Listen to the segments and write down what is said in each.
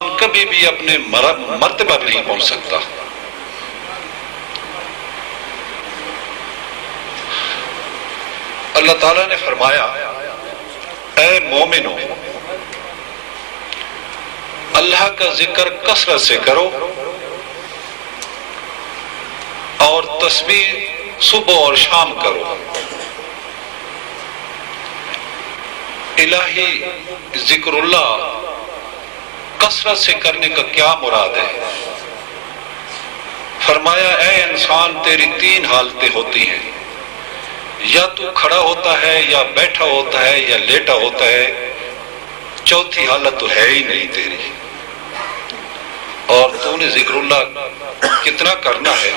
کبھی بھی اپنے مرتبہ پر نہیں پہنچ سکتا. اللہ تعالیٰ نے فرمایا اے مومنو اللہ کا ذکر کثرت سے کرو اور تسبیح صبح اور شام کرو. الہی ذکر اللہ کثرت سے کرنے کا کیا مراد ہے؟ فرمایا اے انسان تیری 3 حالتیں ہوتی ہیں، یا تو کھڑا ہوتا ہے یا بیٹھا ہوتا ہے یا لیٹا ہوتا ہے، چوتھی حالت تو ہے ہی نہیں تیری. اور تو نے ذکر اللہ کتنا کرنا ہے؟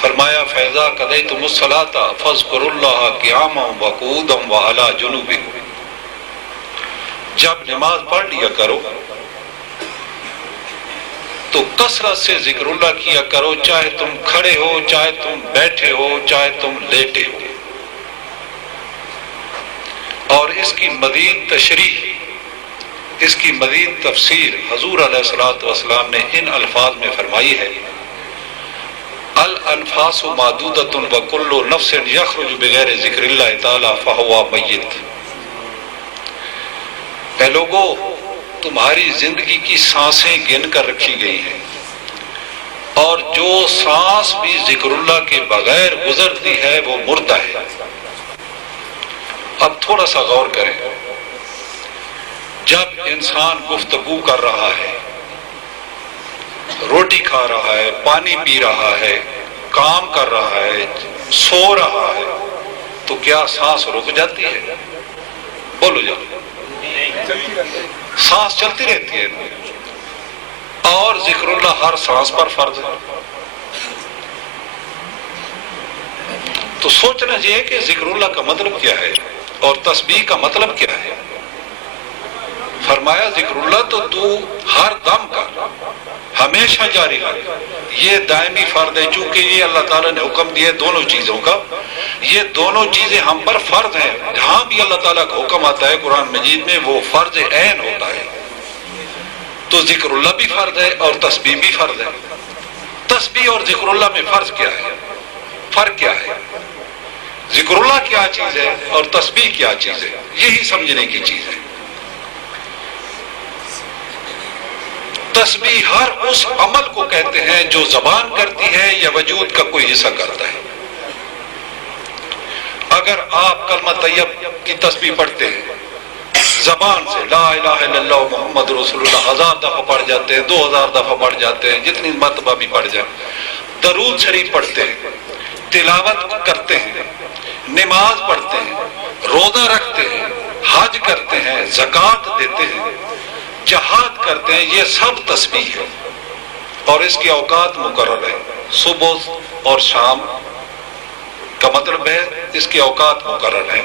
فرمایا فیضا قضیتم الصلاۃ فاذکروا اللہ قیاما وقعودا وعلی جنوبکم. جب نماز پڑھ لیا کرو تو کثرت سے ذکر اللہ کیا کرو، چاہے تم کھڑے ہو، چاہے تم بیٹھے ہو، چاہے تم لیٹے ہو. اور اس کی مزید تشریح، اس کی مزید تفسیر حضور علیہ الصلوۃ والسلام نے ان الفاظ میں فرمائی ہے الانفاس معدودۃ وکل نفس یخرج بغیر ذکر اللہ تعالی فہو میت. اے لوگو تمہاری زندگی کی سانسیں گن کر رکھی گئی ہیں، اور جو سانس بھی ذکر اللہ کے بغیر گزرتی ہے وہ مردہ ہے. اب تھوڑا سا غور کریں، جب انسان گفتگو کر رہا ہے، روٹی کھا رہا ہے، پانی پی رہا ہے، کام کر رہا ہے، سو رہا ہے، تو کیا سانس رک جاتی ہے؟ بولو جب سانس چلتی رہتی ہے. اور ذکر اللہ ہر سانس پر فرض ہے. تو سوچنا چاہیے کہ ذکر اللہ کا مطلب کیا ہے اور تسبیح کا مطلب کیا ہے. فرمایا ذکر اللہ تو ہر دم کا ہمیشہ جاری رکھ، یہ دائمی فرض ہے. چونکہ یہ اللہ تعالیٰ نے حکم دیا دونوں چیزوں کا، یہ دونوں چیزیں ہم پر فرض ہیں. جہاں بھی اللہ تعالیٰ کا حکم آتا ہے قرآن مجید میں وہ فرض عین ہوتا ہے. تو ذکر اللہ بھی فرض ہے اور تسبیح بھی فرض ہے. تسبیح اور ذکر اللہ میں فرض کیا ہے، فرق کیا ہے؟ ذکر اللہ کیا چیز ہے اور تسبیح کیا چیز ہے، یہی سمجھنے کی چیز ہے. تسبیح ہر اس عمل کو کہتے ہیں جو زبان کرتی ہے یا وجود کا کوئی حصہ کرتا ہے. اگر آپ کلمہ طیب کی تسبیح پڑھتے ہیں زبان سے، لا الہ الا اللہ محمد رسول اللہ 1000 دفعہ پڑھ جاتے ہیں، 2000 دفعہ پڑھ جاتے ہیں، جتنی مرتبہ بھی پڑھ جائیں، درود شریف پڑھتے ہیں، تلاوت کرتے ہیں، نماز پڑھتے ہیں، روزہ رکھتے ہیں، حج کرتے ہیں، زکوٰۃ دیتے ہیں، جہاد کرتے ہیں، یہ سب تسبیح ہے. اور اس کی اوقات مقرر ہے. صبح اور شام کا مطلب ہے اس کی اوقات مقرر ہے.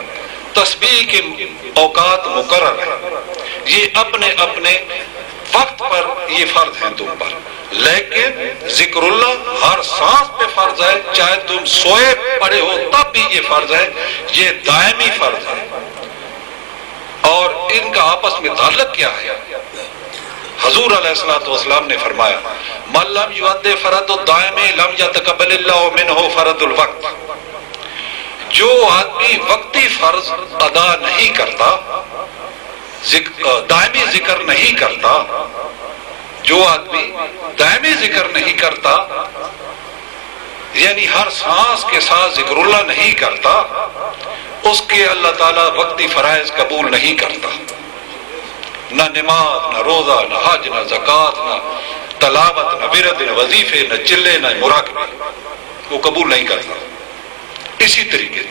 تسبیح کے اوقات مقرر ہیں، یہ اپنے اپنے وقت پر یہ فرض ہیں تم پر. لیکن ذکر اللہ ہر سانس پہ فرض ہے، چاہے تم سوئے پڑے ہو تب بھی یہ فرض ہے، یہ دائمی فرض ہے. اور ان کا آپس میں تعلق کیا ہے؟ حضور علیہ الصلوۃ والسلام نے فرمایا من لم یؤدِ فرض الدائم لم یتقبل اللہ منہ فرض الوقت. جو آدمی وقتی فرض ادا نہیں کرتا، دائمی ذکر نہیں کرتا، جو آدمی دائمی ذکر نہیں کرتا یعنی ہر سانس کے ساتھ ذکر اللہ نہیں کرتا، اس کے اللہ تعالیٰ وقتی فرائض قبول نہیں کرتا. نہ نماز، نہ روزہ، نہ حج، نہ زکوٰۃ، نہ تلاوت، نہ ورد، نہ وظیفے، نہ چلے، نہ مراقبے، وہ قبول نہیں کرتا. اسی طریقے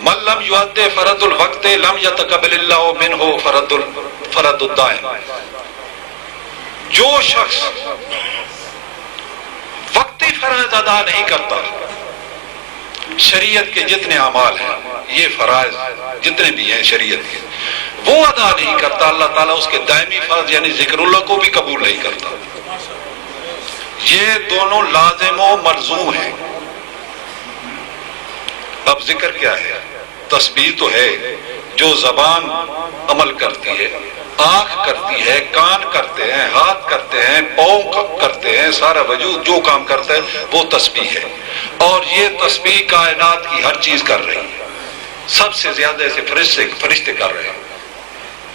من لم یؤدِ فرض الوقت لم یتقبل اللہ منہ فرض الدائم. جو شخص وقتی فرائض ادا نہیں کرتا، شریعت کے جتنے اعمال ہیں، یہ فرائض جتنے بھی ہیں شریعت کے، وہ ادا نہیں کرتا، اللہ تعالیٰ اس کے دائمی فرض یعنی ذکر اللہ کو بھی قبول نہیں کرتا. یہ دونوں لازم و ملزوم ہیں. اب ذکر کیا ہے؟ تسبیح تو ہے جو زبان عمل کرتی ہے، آنکھ کرتی ہے، کان کرتے ہیں، ہاتھ کرتے ہیں، پاؤں کرتے ہیں، سارا وجود جو کام کرتا ہے وہ تسبیح ہے. اور یہ تسبیح کائنات کی ہر چیز کر رہی ہے. سب سے زیادہ ایسے فرشتے کر رہے ہیں.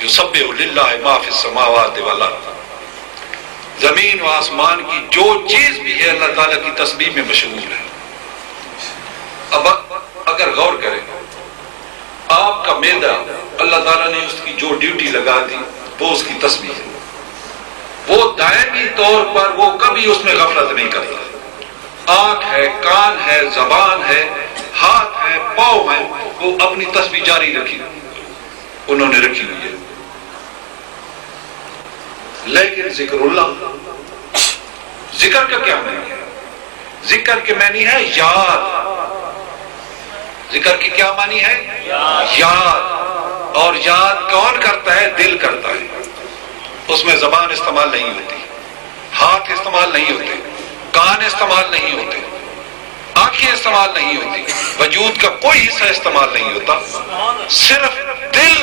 یسبح للہ ما فی السماوات والارض، زمین و آسمان کی جو چیز بھی ہے اللہ تعالیٰ کی تسبیح میں مشغول ہے. اب اگر غور کریں، آپ کا معدہ اللہ تعالیٰ نے اس کی جو ڈیوٹی لگا دی وہ اس کی تسبیح ہے. وہ دائمی طور پر وہ کبھی اس میں غفلت نہیں کرتا. آنکھ ہے، کان ہے، زبان ہے، ہاتھ ہے، پاؤں ہے، وہ اپنی تسبیح جاری رکھی انہوں نے رکھی ہوئی ہے. لیکن ذکر اللہ، ذکر کا کیا معنی ہے؟ ذکر کے معنی ہے یاد. ذکر کی کیا معنی ہے؟ یاد. اور یاد کون کرتا ہے؟ دل کرتا ہے. اس میں زبان استعمال نہیں ہوتی، ہاتھ استعمال نہیں ہوتے، کان استعمال نہیں ہوتے، آنکھیں استعمال نہیں ہوتی، وجود کا کوئی حصہ استعمال نہیں ہوتا. صرف دل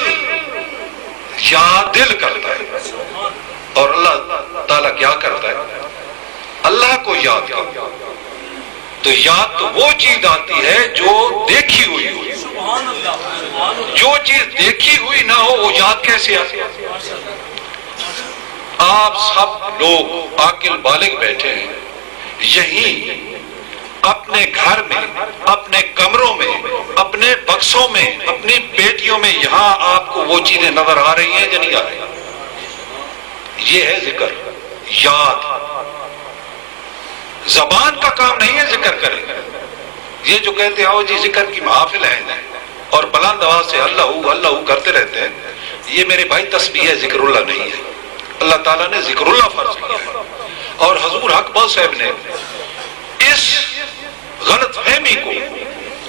یاد دل کرتا ہے. اور اللہ تعالیٰ کیا کرتا ہے؟ اللہ کو یاد کرتا. تو یاد تو وہ چیز آتی ہے جو دیکھی ہوئی ہو. جو چیز دیکھی ہوئی نہ ہو وہ یاد کیسے آتی؟ آپ سب لوگ عاقل بالغ بیٹھے ہیں یہیں اپنے گھر میں، اپنے کمروں میں، اپنے بکسوں میں، اپنی پیٹیوں میں، یہاں آپ کو وہ چیزیں نظر آ رہی ہیں یا نہیں آ رہی؟ یہ ہے ذکر، یاد. زبان کا کام نہیں ہے ذکر کرے. یہ جو کہتے ہیں جی ذکر کی محافل ہے اور بلند آواز سے اللہ اللہ کرتے رہتے ہیں، یہ میرے بھائی تسبیح ہے، ذکر اللہ نہیں ہے. اللہ تعالیٰ نے ذکر اللہ فرض کیا ہے. اور حضور حق بہت صاحب نے اس غلط فہمی کو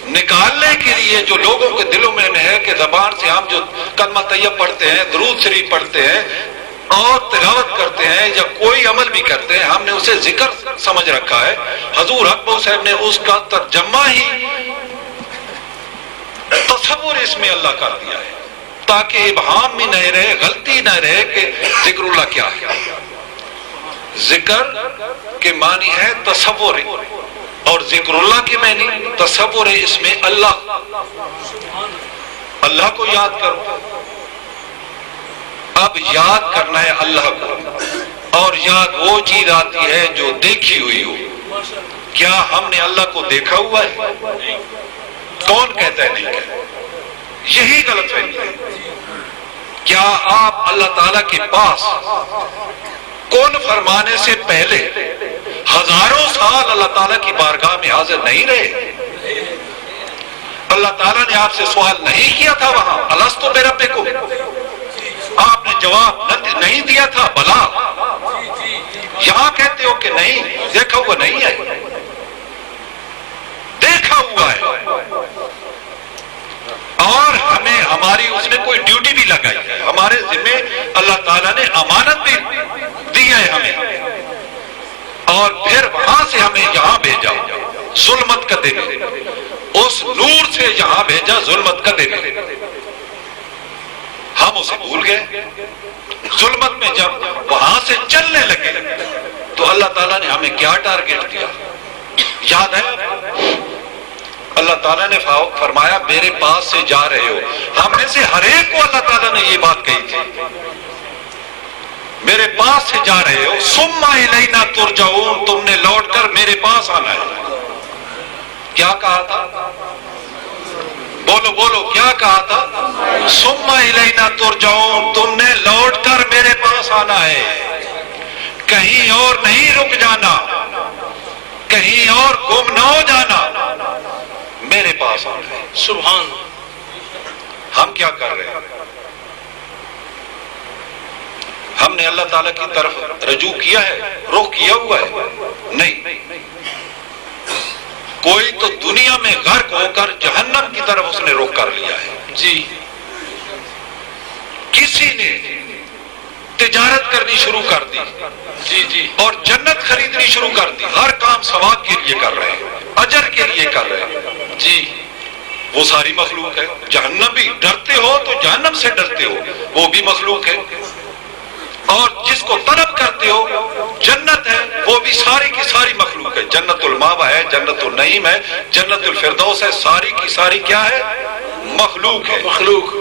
نکالنے کے لیے جو لوگوں کے دلوں میں ہے کہ زبان سے ہم جو کلمہ طیب پڑھتے ہیں، درود شریف پڑھتے ہیں اور تلاوت کرتے ہیں یا کوئی عمل بھی کرتے ہیں، ہم نے اسے ذکر سمجھ رکھا ہے. حضور حق بہت صاحب نے اس کا ترجمہ ہی تصور اس میں اللہ کر دیا ہے تاکہ ابہام بھی نہ رہے، غلطی نہ رہے کہ ذکر اللہ کیا ہے. ذکر کے معنی ہے تصور، اور ذکر اللہ کے معنی تصور ہے. اس میں اللہ کو یاد کرو. اب یاد کرنا ہے اللہ کو، اور یاد وہ چیز آتی ہے جو دیکھی ہوئی ہو. کیا ہم نے اللہ کو دیکھا ہوا ہے؟ کون کہتا ہے نہیں کہتا؟ یہی غلط فہمی ہے. کیا آپ اللہ تعالیٰ کے پاس کون فرمانے سے پہلے ہزاروں سال اللہ تعالیٰ کی بارگاہ میں حاضر نہیں رہے؟ اللہ تعالیٰ نے آپ سے سوال نہیں کیا تھا وہاں الستو بربکم؟ آپ نے جواب نہیں دیا تھا بلا. یہاں کہتے ہو کہ نہیں، دیکھا ہوا نہیں ہے. دیکھا ہوا ہے. اور ہمیں ہماری اس نے کوئی ڈیوٹی بھی لگائی ہے. ہمارے ذمہ اللہ تعالیٰ نے امانت بھی دی ہے ہمیں، اور پھر وہاں سے ہمیں یہاں بھیجا ظلمت کا دن. اس نور سے یہاں بھیجا ظلمت کا دن. ہم اسے بھول گئے. ظلمت میں جب وہاں سے چلنے لگے تو اللہ تعالیٰ نے ہمیں کیا ٹارگٹ دیا یاد ہے؟ اللہ تعالیٰ نے فرمایا میرے پاس سے جا رہے ہو. ہم میں سے ہر ایک کو اللہ تعالیٰ نے یہ بات کہی تھی، میرے پاس سے جا رہے ہو. ثم الینا ترجعون، تم نے لوٹ کر میرے پاس آنا ہے. کیا کہا تھا؟ بولو بولو، کیا کہا تھا؟ ثم الینا ترجعون، تم نے لوٹ کر میرے پاس آنا ہے. کہیں اور نہیں رک جانا، کہیں اور گم نہ ہو جانا، میرے پاس آنا ہے. سبحان. ہم کیا کر رہے ہیں؟ ہم نے اللہ تعالیٰ کی طرف رجوع کیا ہے، رخ کیا ہوا ہے؟ نہیں. کوئی تو دنیا میں غرق ہو کر جہنم کی طرف اس نے رخ کر لیا ہے. جی. کسی نے تجارت کرنی شروع کر دی، جی جی، اور جنت خریدنی شروع کر دی. ہر کام ثواب کے لیے کر رہے ہیں، اجر کے لیے کر رہے ہیں. جی. وہ ساری مخلوق ہے. جہنم بھی ڈرتے ہو تو جہنم سے ڈرتے ہو، وہ بھی مخلوق ہے. اور جس کو طلب کرتے ہو جنت ہے، وہ بھی ساری کی ساری مخلوق ہے. جنت الماوا ہے، جنت النعیم ہے، جنت الفردوس ہے، ساری کی ساری کیا ہے؟ مخلوق ہے. مخلوق.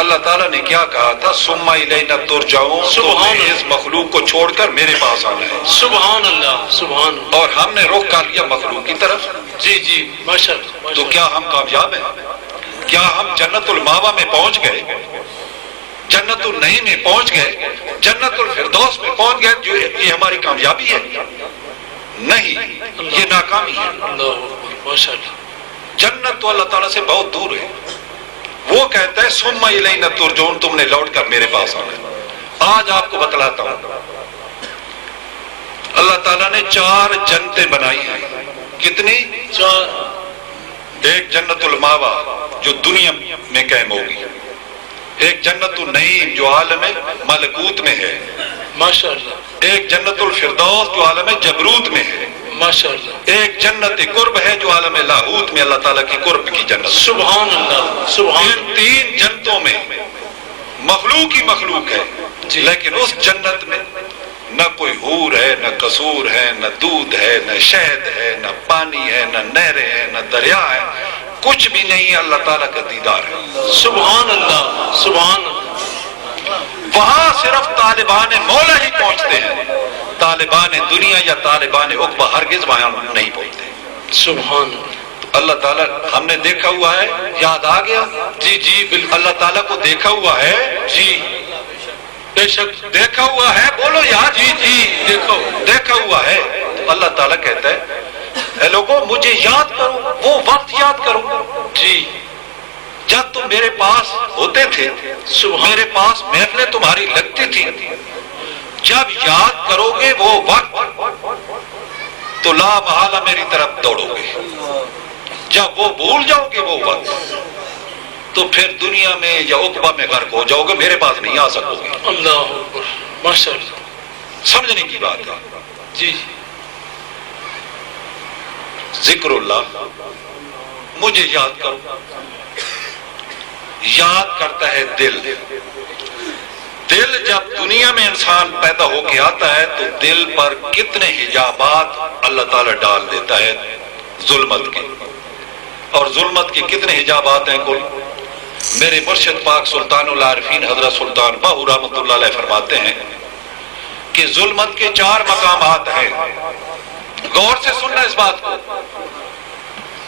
اللہ تعالیٰ نے کیا کہا تھا؟ ثم الینا ترجعون. سبحان اس مخلوق کو چھوڑ کر میرے پاس آنا ہے. سبحان اللہ. سبحان اللہ. اور ہم نے رخ کر لیا مخلوق کی طرف. جی جی ماشاء اللہ. تو کیا ہم کامیاب ہیں؟ کیا ہم جنت الماوا میں پہنچ گئے؟ جنت النعیم میں پہنچ گئے؟ جنت الفردوس میں پہنچ گئے؟ جو یہ ہماری کامیابی ہے؟ نہیں، یہ ناکامی ہے. ماشاء اللہ. جنت تو اللہ تعالیٰ سے بہت دور ہے. وہ کہتا ہے ثم الینا ترجعون، تم نے لوٹ کر میرے پاس آنا. آج آپ کو بتلاتا ہوں، اللہ تعالیٰ نے 4 جنتیں بنائی ہیں. کتنی؟ 4. ایک جنت الماوا جو دنیا میں قائم ہوگی، ایک جنت النعیم جو عالم ملکوت میں ہے، ماشاء اللہ. ایک جنت الفردوس جو عالم جبروت میں ہے، ماشاء اللہ. ایک جنت قرب ہے جو عالم لاہوت میں اللہ تعالیٰ کی قرب کی جنت. سبحان اللہ. سبحان. ان 3 جنتوں میں مخلوق ہی مخلوق ہے. لیکن اس جنت میں نہ کوئی حور ہے، نہ قصور ہے، نہ دودھ ہے، نہ شہد ہے، نہ پانی ہے، نہ نہریں ہیں، نہ دریا ہے، کچھ بھی نہیں ہے. اللہ تعالیٰ کا دیدار ہے. سبحان اللہ. سبحان اللہ. وہاں صرف طالبان مولا ہی پہنچتے ہیں. طالبان دنیا یا طالبان عقبہ ہرگز وہاں نہیں پہنچتے. سبحان اللہ. اللہ تعالیٰ ہم نے دیکھا ہوا ہے. یاد آ گیا؟ جی جی بالکل. اللہ تعالیٰ کو دیکھا ہوا ہے. جی بے شک. دیکھا ہوا ہے. بولو یار. جی جی دیکھو. دیکھا ہوا ہے. تو اللہ تعالیٰ کہتا ہے اے لوگوں مجھے یاد کرو، وہ وقت یاد کرو جی جب تم میرے پاس ہوتے تھے، میرے پاس محفلیں تمہاری لگتی تھی. جب یاد کرو گے وہ وقت تو لا محالہ میری طرف دوڑو گے. جب وہ بھول جاؤ گے وہ وقت تو پھر دنیا میں یا عقبہ میں غرق ہو جاؤ گے، میرے پاس نہیں آ سکو گے. اللہ اکبر. ماشاء اللہ. سمجھنے کی بات ہے. جی ذکر اللہ، مجھے یاد کرو. یاد کرتا ہے دل. دل جب دنیا میں انسان پیدا ہو کے آتا ہے تو دل پر کتنے حجابات اللہ تعالیٰ ڈال دیتا ہے ظلمت کے. اور ظلمت کے کتنے حجابات ہیں کل؟ میرے مرشد پاک سلطان العارفین حضرت سلطان باہو رحمۃ اللہ علیہ فرماتے ہیں کہ ظلمت کے 4 مقامات ہیں. غور سے سننا اس بات کو.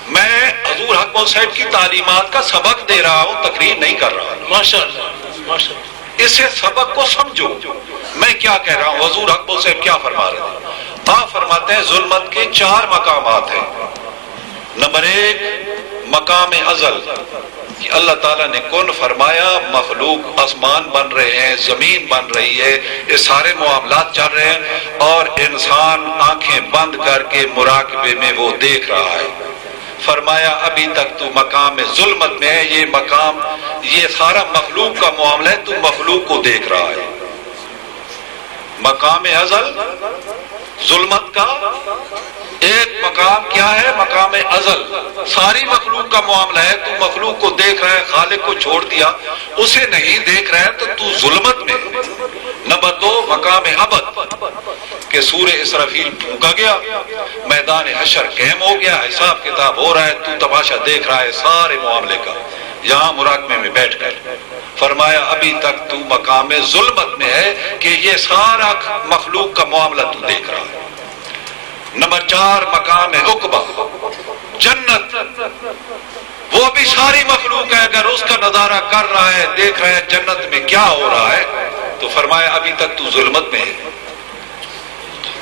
میں حضور حق مول صاحب کی تعلیمات کا سبق دے رہا ہوں، تقریر نہیں کر رہا. ماشاء اللہ. ماشاء اللہ. اسے سبق کو سمجھو. میں کیا کہہ رہا ہوں، حضور حق مول صاحب کیا فرما رہے تھے؟ آپ فرماتے ہیں ظلمت کے 4 مقامات ہیں. نمبر 1 مقام ازل، کہ اللہ تعالیٰ نے کن فرمایا، مخلوق آسمان بن رہے ہیں، زمین بن رہی ہے، یہ سارے معاملات چل رہے ہیں اور انسان آنکھیں بند کر کے مراقبے میں وہ دیکھ رہا ہے. فرمایا ابھی تک تو مقام ظلمت میں ہے، یہ مقام، یہ سارا مخلوق کا معاملہ ہے، تو مخلوق کو دیکھ رہا ہے. مقام ازل ظلمت کا ایک مقام کیا ہے؟ مقام ازل. ساری مخلوق کا معاملہ ہے، تو مخلوق کو دیکھ رہا ہے، خالق کو چھوڑ دیا، اسے نہیں دیکھ رہا ہے تو ظلمت میں. نمبر 2 مقام ابد، کہ سورہ اسرافیل پھونکا گیا، میدان حشر قائم ہو گیا، حساب کتاب ہو رہا ہے، تو تماشا دیکھ رہا ہے سارے معاملے کا یہاں مراقبے میں بیٹھ کر. فرمایا ابھی تک تو مقام ظلمت میں ہے کہ یہ سارا مخلوق کا معاملہ تو دیکھ رہا ہے. نمبر 4 مقام عقبہ، جنت، وہ بھی ساری مخلوق ہے، اگر اس کا نظارہ کر رہا ہے، دیکھ رہا ہے جنت میں کیا ہو رہا ہے، تو فرمایا ابھی تک تو ظلمت میں ہے.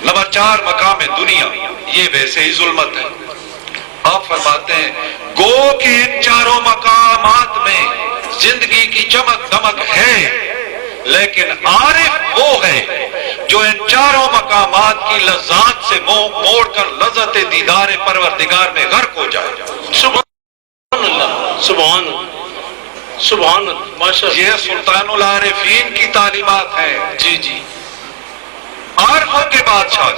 نمبر 4 مقام دنیا، یہ ویسے ہی ظلمت ہے. آپ فرماتے ہیں گو کہ ان 4 مقامات میں زندگی کی چمک دمک ہے، لیکن عارف وہ ہے جو ان 4 مقامات کی لذات سے موڑ کر لذت دیدار پروردگار میں غرق ہو جائے. سبحان اللہ. سبحان اللہ. سبحان اللہ. ماشاء اللہ. یہ سلطان العارفین کی تعلیمات ہیں. جی جی. عارفوں کے بادشاہ.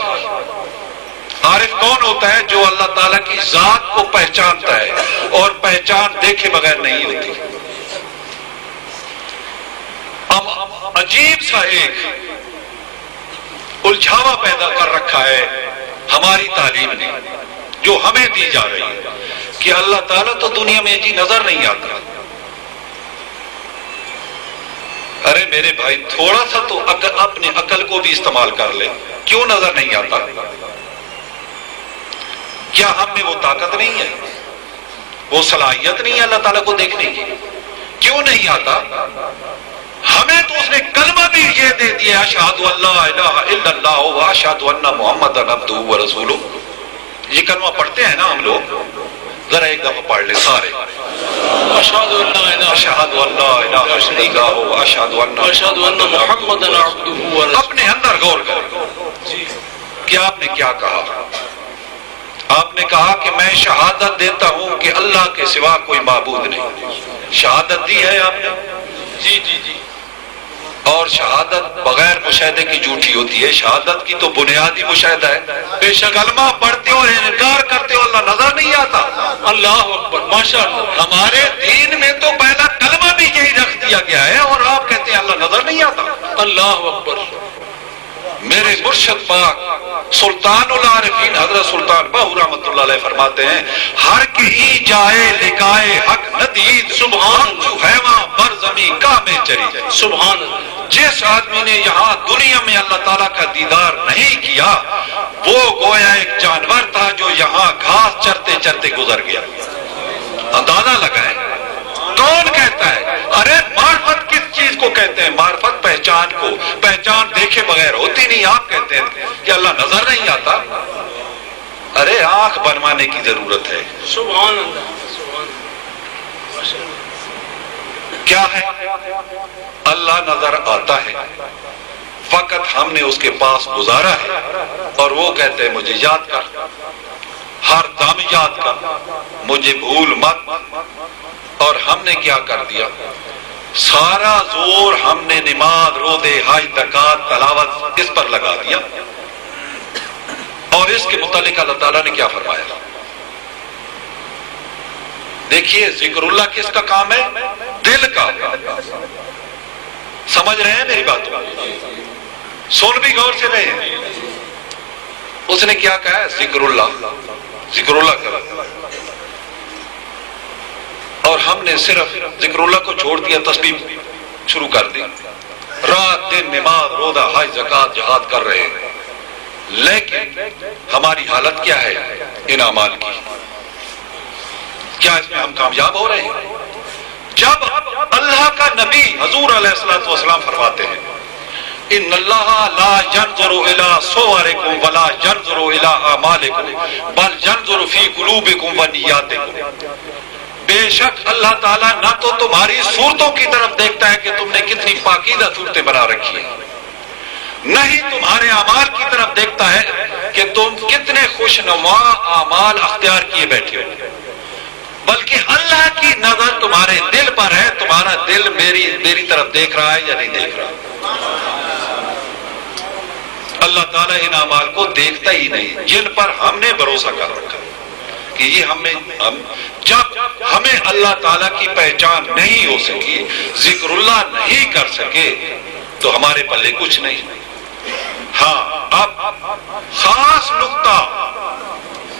عارف کون ہوتا ہے؟ جو اللہ تعالیٰ کی ذات کو پہچانتا ہے، اور پہچان دیکھے بغیر نہیں ہوتی. اب عجیب سا ایک الجھاوا پیدا کر رکھا ہے ہماری تعلیم نے، جو ہمیں دی جا رہی ہے کہ اللہ تعالیٰ تو دنیا میں جی نظر نہیں آتا۔ ارے میرے بھائی، تھوڑا سا تو اپنے عقل کو بھی استعمال کر لے، کیوں نظر نہیں آتا؟ کیا ہم میں وہ طاقت نہیں ہے، وہ صلاحیت نہیں ہے اللہ تعالیٰ کو دیکھنے کی؟ کیوں نہیں آتا؟ ہمیں تو اس نے کلمہ بھی یہ دے دیا، اشہد ان لا الہ الا اللہ و اشہد ان محمد عبدہ و رسولہ۔ یہ کلمہ پڑھتے ہیں نا ہم لوگ، ذرا ایک دفعہ پڑھ لیں سارے، اشہد ان لا الہ اشہد ان لا الہ الا اللہ و اشہد ان محمد عبدہ و رسولہ۔ اپنے اندر غور کریں کہ آپ نے کیا کہا۔ آپ نے کہا کہ میں شہادت دیتا ہوں کہ اللہ کے سوا کوئی معبود نہیں۔ شہادت دی ہے آپ نے؟ جی جی جی۔ اور شہادت بغیر مشاہدے کی جھوٹی ہوتی ہے، شہادت کی تو بنیادی مشاہدہ ہے۔ بے شک کلمہ پڑھتے ہو اور انکار کرتے ہو اللہ نظر نہیں آتا۔ اللہ اکبر، ماشاء اللہ۔ ہمارے دین میں تو پہلا کلمہ بھی یہی رکھ دیا گیا ہے اور آپ کہتے ہیں اللہ نظر نہیں آتا۔ اللہ اکبر۔ میرے مرشد پاک سلطان العارفین حضرت سلطان باہو رحمۃ اللہ علیہ فرماتے ہیں، ہر کہیں جائے لکھائے حق ندید، سبحان جو حیواں بر زمین کا میں چری۔ سبحان اللہ۔ جس آدمی نے یہاں دنیا میں اللہ تعالیٰ کا دیدار نہیں کیا، وہ گویا ایک جانور تھا جو یہاں گھاس چرتے چرتے گزر گیا۔ اندازہ لگائیں، کون کہتا ہے؟ ارے معرفت کس چیز کو کہتے ہیں؟ معرفت پہچان کو، پہچان دیکھے بغیر ہوتی نہیں۔ آپ کہتے ہیں کہ اللہ نظر نہیں آتا، ارے آنکھ بنوانے کی ضرورت ہے۔ سبحان اللہ، سبحان اللہ، ماشاء اللہ۔ کیا ہے؟ اللہ نظر آتا ہے، وقت ہم نے اس کے پاس گزارا ہے اور وہ کہتے ہیں مجھے یاد کر، ہر دم یاد کر، مجھے بھول مت۔ اور ہم نے کیا کر دیا؟ سارا زور ہم نے نماز، روزے، حج، زکات، تلاوت اس پر لگا دیا۔ اور اس کے متعلق اللہ تعالیٰ نے کیا فرمایا؟ دیکھیے، ذکر اللہ کس کا کام ہے؟ دل کا۔ سمجھ رہے ہیں میری بات؟ سن بھی غور سے رہے ہیں۔ اس نے کیا کہا ہے؟ ذکر اللہ، ذکر اللہ کرو۔ اور ہم نے صرف ذکر اللہ کو چھوڑ دیا، تسبیح شروع کر دی، رات دن نماز، روزہ، حج، زکات، جہاد کر رہے ہیں، لیکن ہماری حالت کیا ہے ان اعمال کی؟ کیا اس میں ہم کامیاب ہو رہے ہیں؟ جب اللہ کا نبی حضور علیہ الصلوۃ والسلام فرماتے ہیں ان اللہ لا ينظر الى صورکم ولا ينظر الى اعمالکم بل ينظر فی قلوبکم ونیاتکم، بے شک اللہ تعالیٰ نہ تو تمہاری صورتوں کی طرف دیکھتا ہے کہ تم نے کتنی پاکیزہ صورتیں بنا رکھی ہیں، نہ ہی تمہارے اعمال کی طرف دیکھتا ہے کہ تم کتنے خوشنما اعمال اختیار کیے بیٹھے ہو، بلکہ اللہ کی نظر تمہارے دل پر ہے۔ تمہارا دل میری طرف دیکھ رہا ہے یا نہیں دیکھ رہا؟ اللہ تعالیٰ ان اعمال کو دیکھتا ہی نہیں جن پر ہم نے بھروسہ کر رکھا کہ یہ جب ہمیں اللہ تعالیٰ کی پہچان نہیں ہو سکی، ذکر اللہ نہیں کر سکے، تو ہمارے پلے کچھ نہیں۔ ہاں، اب خاص نقطہ،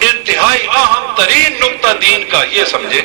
انتہائی اہم ترین نقطہ دین کا یہ سمجھے